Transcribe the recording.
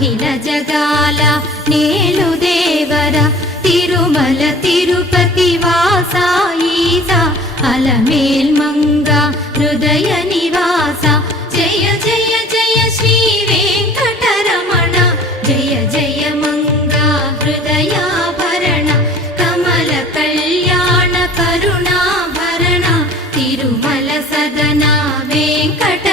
అఖిల జగాల నేలు దేవర తిరుమల తిరుపతి వాస ఈస అలమేల్ మంగ హృదయ నివాస జయ జయ జయ శ్రీ వెంకటరమణ జయ జయ మంగ హృదయాభరణ కమల కళ్యాణ కరుణాభరణ తిరుమల సదన వెంకట